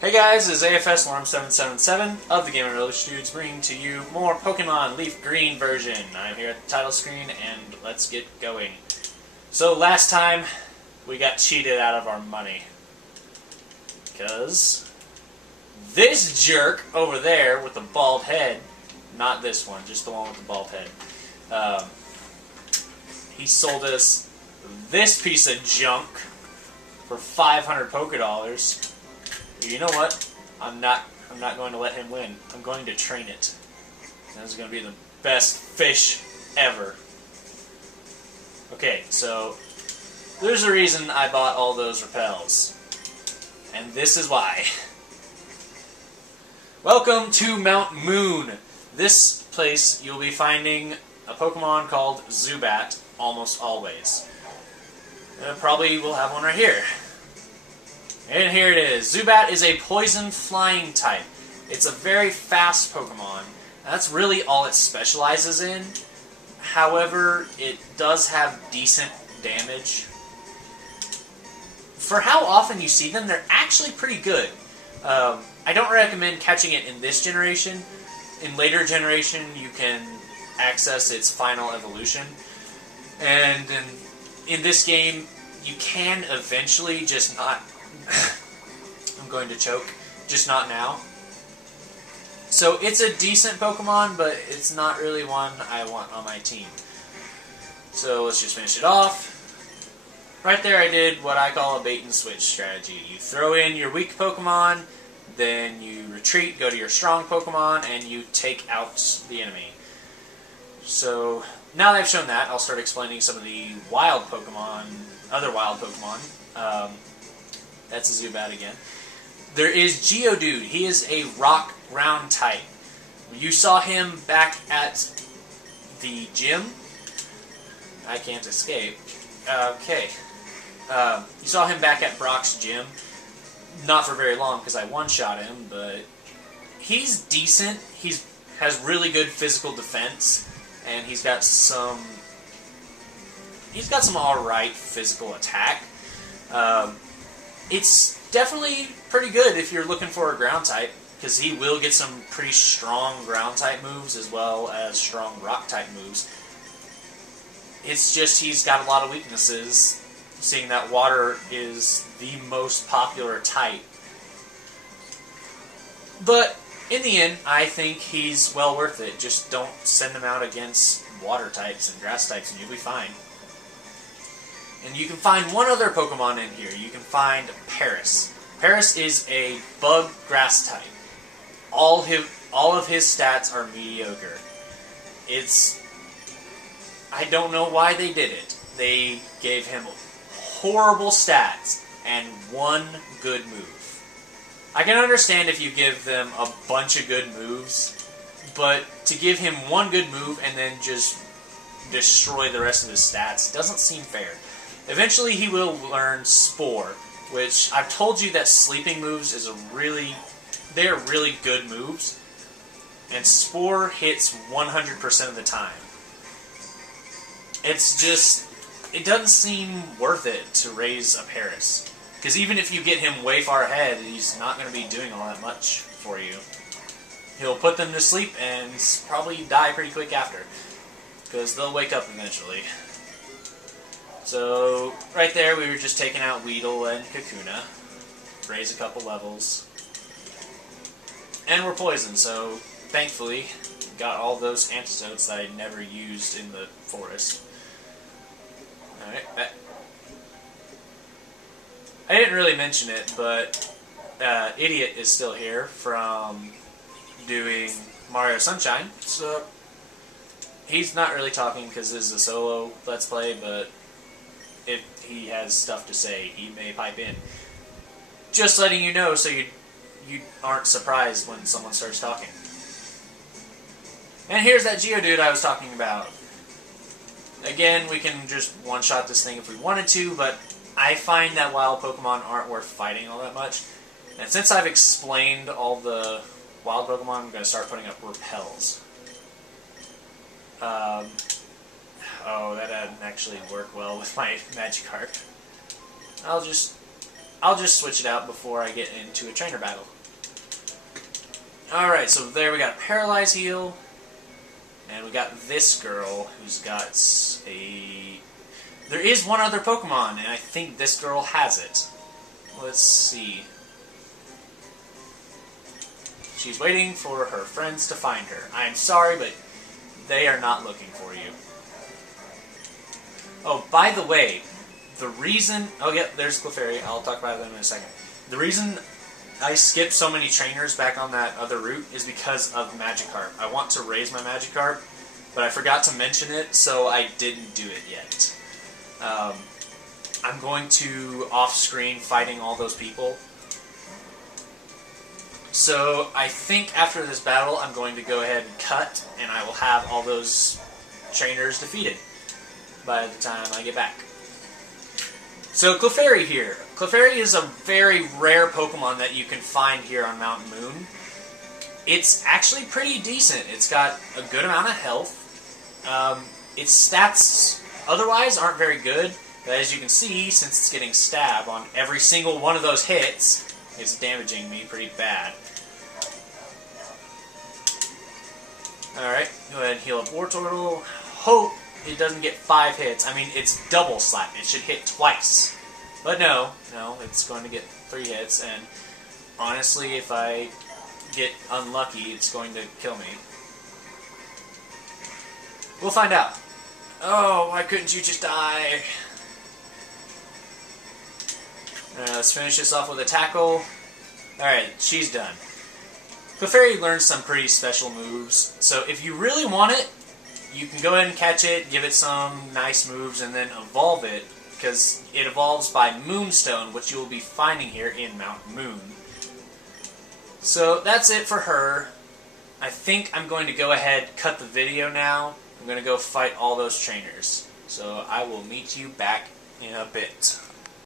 Hey guys, this is AFS Lorm777 of the Gamer Village Dudes bringing to you more Pokemon Leaf Green version. I'm here at the title screen and let's get going. So last time we got cheated out of our money. Because this jerk over there with the bald head, not this one, just the one with the bald head, he sold us this piece of junk for 500 Pokedollars. You know what? I'm not going to let him win. I'm going to train it. This is going to be the best fish ever. Okay, so there's a reason I bought all those repels. And this is why. Welcome to Mount Moon. This place you'll be finding a Pokemon called Zubat almost always. Probably we'll have one right here. And here it is. Zubat is a poison flying type. It's a very fast Pokemon. That's really all it specializes in. However, it does have decent damage. For how often you see them, they're actually pretty good. I don't recommend catching it in this generation. In later generation, you can access its final evolution. And in this game, you can eventually, just not... I'm going to choke, just not now. So it's a decent Pokemon, but it's not really one I want on my team. So let's just finish it off. Right there I did what I call a bait and switch strategy. You throw in your weak Pokemon, then you retreat, go to your strong Pokemon, and you take out the enemy. So now that I've shown that, I'll start explaining some of the wild Pokemon, other wild Pokemon. That's a Zubat again. There is Geodude. He is a rock ground type. You saw him back at the gym. I can't escape. Okay. You saw him back at Brock's gym. Not for very long because I one-shot him, but he's decent. He has really good physical defense, and he's got some alright physical attack. It's definitely pretty good if you're looking for a ground type, because he will get some pretty strong ground type moves as well as strong rock type moves. It's just he's got a lot of weaknesses, seeing that water is the most popular type. But in the end, I think he's well worth it. Just don't send him out against water types and grass types and you'll be fine. And you can find one other Pokemon in here. You can find Paris. Paris is a bug grass type. All of his stats are mediocre. I don't know why they did it. They gave him horrible stats and one good move. I can understand if you give them a bunch of good moves, but to give him one good move and then just destroy the rest of his stats doesn't seem fair. Eventually he will learn Spore, which I've told you that sleeping moves is they're really good moves, and Spore hits 100% of the time. It's just, it doesn't seem worth it to raise a Paris, because even if you get him way far ahead, he's not going to be doing all that much for you. He'll put them to sleep and probably die pretty quick after, because they'll wake up eventually. So, right there we were just taking out Weedle and Kakuna. Raise a couple levels. And we're poisoned, so thankfully got all those antidotes that I never used in the forest. Alright, I didn't really mention it, but Idiot is still here from doing Mario Sunshine. So, he's not really talking because this is a solo Let's Play, but if he has stuff to say, he may pipe in. Just letting you know so you aren't surprised when someone starts talking. And here's that Geodude I was talking about. Again, we can just one-shot this thing if we wanted to, but I find that wild Pokemon aren't worth fighting all that much. And since I've explained all the wild Pokemon, I'm going to start putting up repels. Oh, that didn't actually work well with my Magikarp. I'll just I'll just switch it out before I get into a trainer battle. Alright, so there we got Paralyze Heal, and we got this girl who's got a... There is one other Pokemon, and I think this girl has it. Let's see. She's waiting for her friends to find her. I'm sorry, but they are not looking for you. Oh, by the way, the reason... Oh, yeah, there's Clefairy. I'll talk about them in a second. The reason I skipped so many trainers back on that other route is because of Magikarp. I want to raise my Magikarp, but I forgot to mention it, so I didn't do it yet. I'm going to off-screen fighting all those people. So I think after this battle, I'm going to go ahead and cut, and I will have all those trainers defeated by the time I get back. So Clefairy here. Clefairy is a very rare Pokemon that you can find here on Mountain Moon. It's actually pretty decent. It's got a good amount of health. Its stats otherwise aren't very good, but as you can see, since it's getting stabbed on every single one of those hits, it's damaging me pretty bad. Alright, go ahead and heal up Wartortle. Hope it doesn't get 5 hits. I mean, it's double slap. It should hit twice. But no, it's going to get 3 hits, and honestly, if I get unlucky, it's going to kill me. We'll find out. Oh, why couldn't you just die? Let's finish this off with a tackle. Alright, she's done. Clefairy learns some pretty special moves, so if you really want it, you can go ahead and catch it, give it some nice moves, and then evolve it, because it evolves by Moonstone, which you will be finding here in Mount Moon. So that's it for her. I think I'm going to go ahead, cut the video now. I'm going to go fight all those trainers. So I will meet you back in a bit.